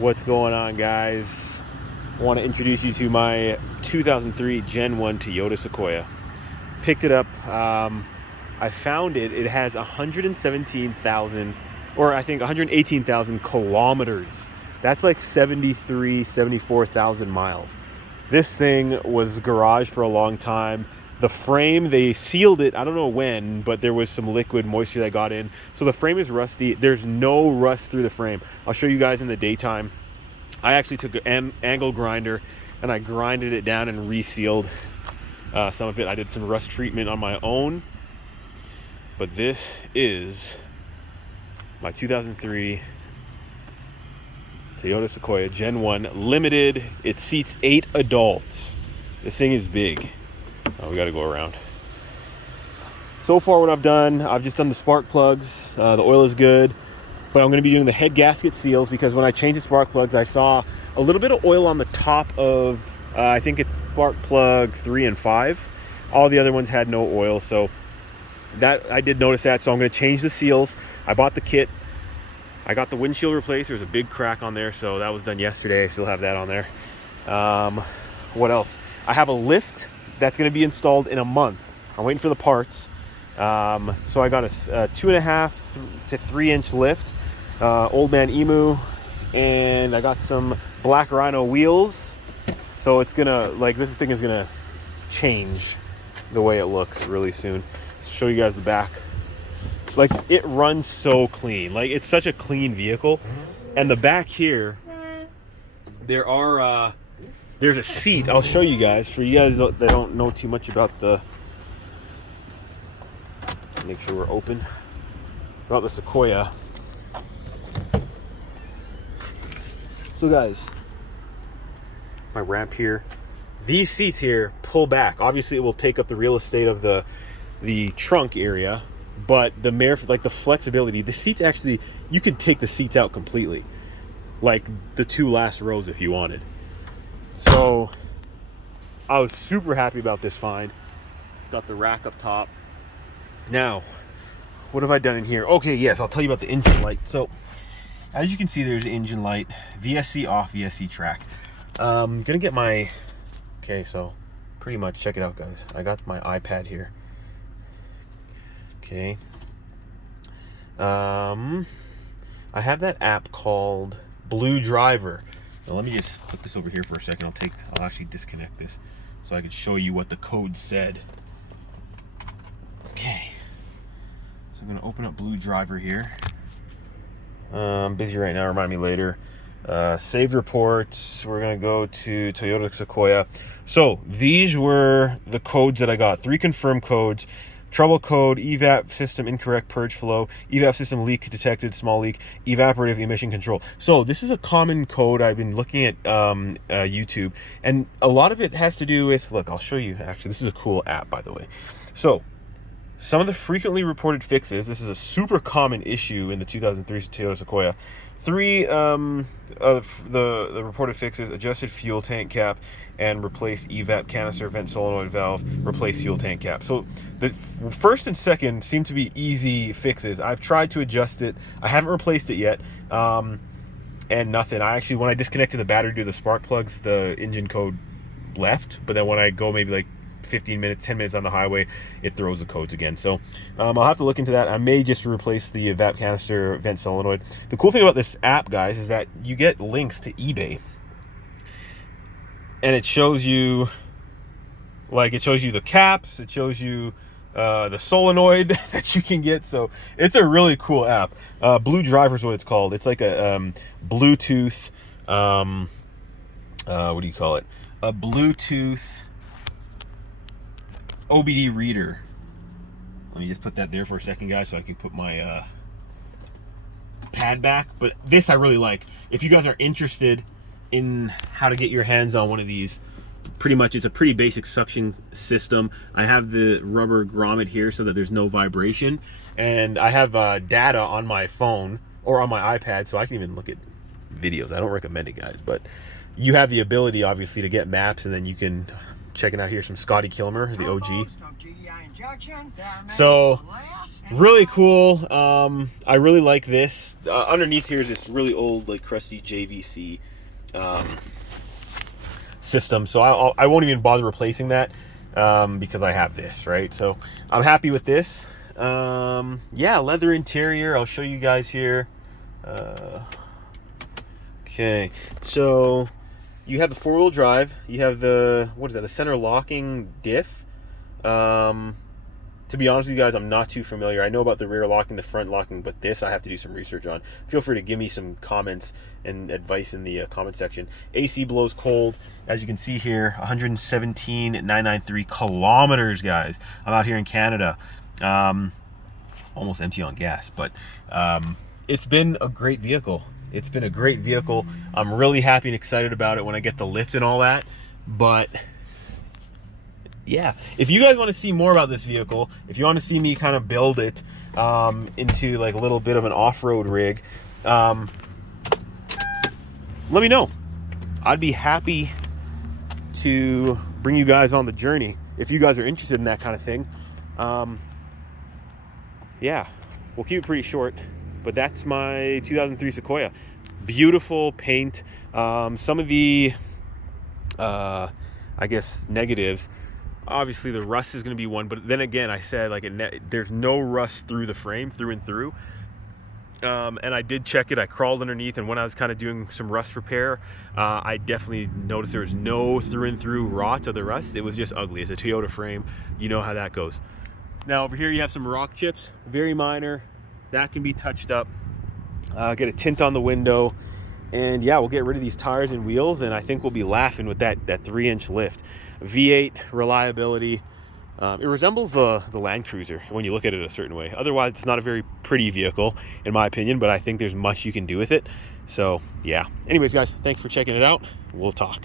What's going on, guys? I want to introduce you to my 2003 Gen 1 Toyota Sequoia. Picked it up. I found it. It has 117,000, or I think 118,000 kilometers. That's like 74,000 miles. This thing was garaged for a long time. The frame, they sealed it, I don't know when, but there was some liquid moisture that got in. So the frame is rusty. There's no rust through the frame. I'll show you guys in the daytime. I actually took an angle grinder and I grinded it down and resealed some of it. I did some rust treatment on my own. But this is my 2003 Toyota Sequoia Gen 1 Limited. It seats 8 adults. This thing is big. Oh, we got to go around. So far what I've done, I've just done the spark plugs. The oil is good, but I'm going to be doing the head gasket seals because when I changed the spark plugs, I saw a little bit of oil on the top of, I think it's spark plug 3 and 5. All the other ones had no oil, so that I did notice that. So I'm going to change the seals. I bought the kit. I got the windshield replaced. There's a big crack on there, so that was done yesterday. I still have that on there. What else? I have a lift that's going to be installed in a month. I'm waiting for the parts. So I got a 2.5 to 3 inch lift, Old Man Emu, and I got some Black Rhino wheels. So it's gonna, like, this thing is gonna change the way it looks really soon. Let's show you guys the back. Like, it runs so clean. Like, it's such a clean vehicle. And the back here, there are there's a seat. I'll show you guys. For you guys that don't know too much about the, make sure we're open, about the Sequoia. So guys, my ramp here, these seats here pull back. Obviously it will take up the real estate of the trunk area, but the like the flexibility, the seats actually, you can take the seats out completely, like the 2 last rows if you wanted. So I was super happy about this find. It's got the rack up top. Now, what have I done in here? Okay, yes, I'll tell you about the engine light. So as you can see, there's the engine light, VSC off, VSC track. I'm gonna get my, okay, so pretty much check it out, guys. I got my iPad here. Okay. I have that app called Blue Driver. So let me just put this over here for a second. I'll actually disconnect this so I can show you what the code said. Okay. So I'm gonna open up Blue Driver here. I'm busy right now, remind me later. Save reports, we're gonna go to Toyota Sequoia. So these were the codes that I got. 3 confirmed codes. Trouble code, evap system incorrect purge flow, evap system leak detected, small leak, evaporative emission control. So this is a common code. I've been looking at YouTube, and a lot of it has to do with, look, I'll show you. Actually, this is a cool app, by the way. So some of the frequently reported fixes, this is a super common issue in the 2003 Toyota Sequoia. 3 of the reported fixes: adjusted fuel tank cap and replace evap canister vent solenoid valve, replace fuel tank cap. So the first and second seem to be easy fixes. I've tried to adjust it. I haven't replaced it yet, and nothing. I actually, when I disconnected the battery to the spark plugs, the engine code left, but then when I go maybe like 15 minutes, 10 minutes on the highway, it throws the codes again. So I'll have to look into that. I may just replace the evap canister vent solenoid. The cool thing about this app, guys, is that you get links to eBay, and it shows you, like, it shows you the caps, it shows you the solenoid that you can get. So it's a really cool app. Blue Driver is what it's called. It's like a Bluetooth, what do you call it? A Bluetooth OBD reader. Let me just put that there for a second, guys, so I can put my pad back. But this I really like. If you guys are interested in how to get your hands on one of these, pretty much it's a pretty basic suction system. I have the rubber grommet here so that there's no vibration, and I have data on my phone or on my iPad, so I can even look at videos. I don't recommend it, guys, but you have the ability obviously to get maps, and then you can checking out here some Scotty Kilmer, the OG. So really cool. I really like this. Underneath here is this really old, like crusty JVC system. So I won't even bother replacing that because I have this, right? So I'm happy with this. Yeah, leather interior. I'll show you guys here. Okay, so you have the four-wheel drive. You have the, what is that, the center locking diff. To be honest with you guys, I'm not too familiar. I know about the rear locking, the front locking, but this I have to do some research on. Feel free to give me some comments and advice in the comment section. AC blows cold. As you can see here, 117,993 kilometers, guys. I'm out here in Canada. Almost empty on gas, but it's been a great vehicle. It's been a great vehicle. I'm really happy and excited about it when I get the lift and all that. But yeah, if you guys want to see more about this vehicle, if you want to see me kind of build it into like a little bit of an off-road rig, let me know. I'd be happy to bring you guys on the journey if you guys are interested in that kind of thing. Yeah, we'll keep it pretty short, but that's my 2003 Sequoia. Beautiful paint. Some of the I guess negatives, obviously the rust is going to be one, but then again, I said like there's no rust through the frame, through and through. And I did check it. I crawled underneath, and when I was kind of doing some rust repair, I definitely noticed there was no through and through rot of the rust. It was just ugly. It's a Toyota frame. You know how that goes. Now over here you have some rock chips, very minor. That can be touched up. Get a tint on the window, and yeah, we'll get rid of these tires and wheels, and I think we'll be laughing with that 3-inch lift. V8 reliability. It resembles the Land Cruiser when you look at it a certain way. Otherwise, it's not a very pretty vehicle, in my opinion, but I think there's much you can do with it. So, yeah. Anyways, guys, thanks for checking it out. We'll talk.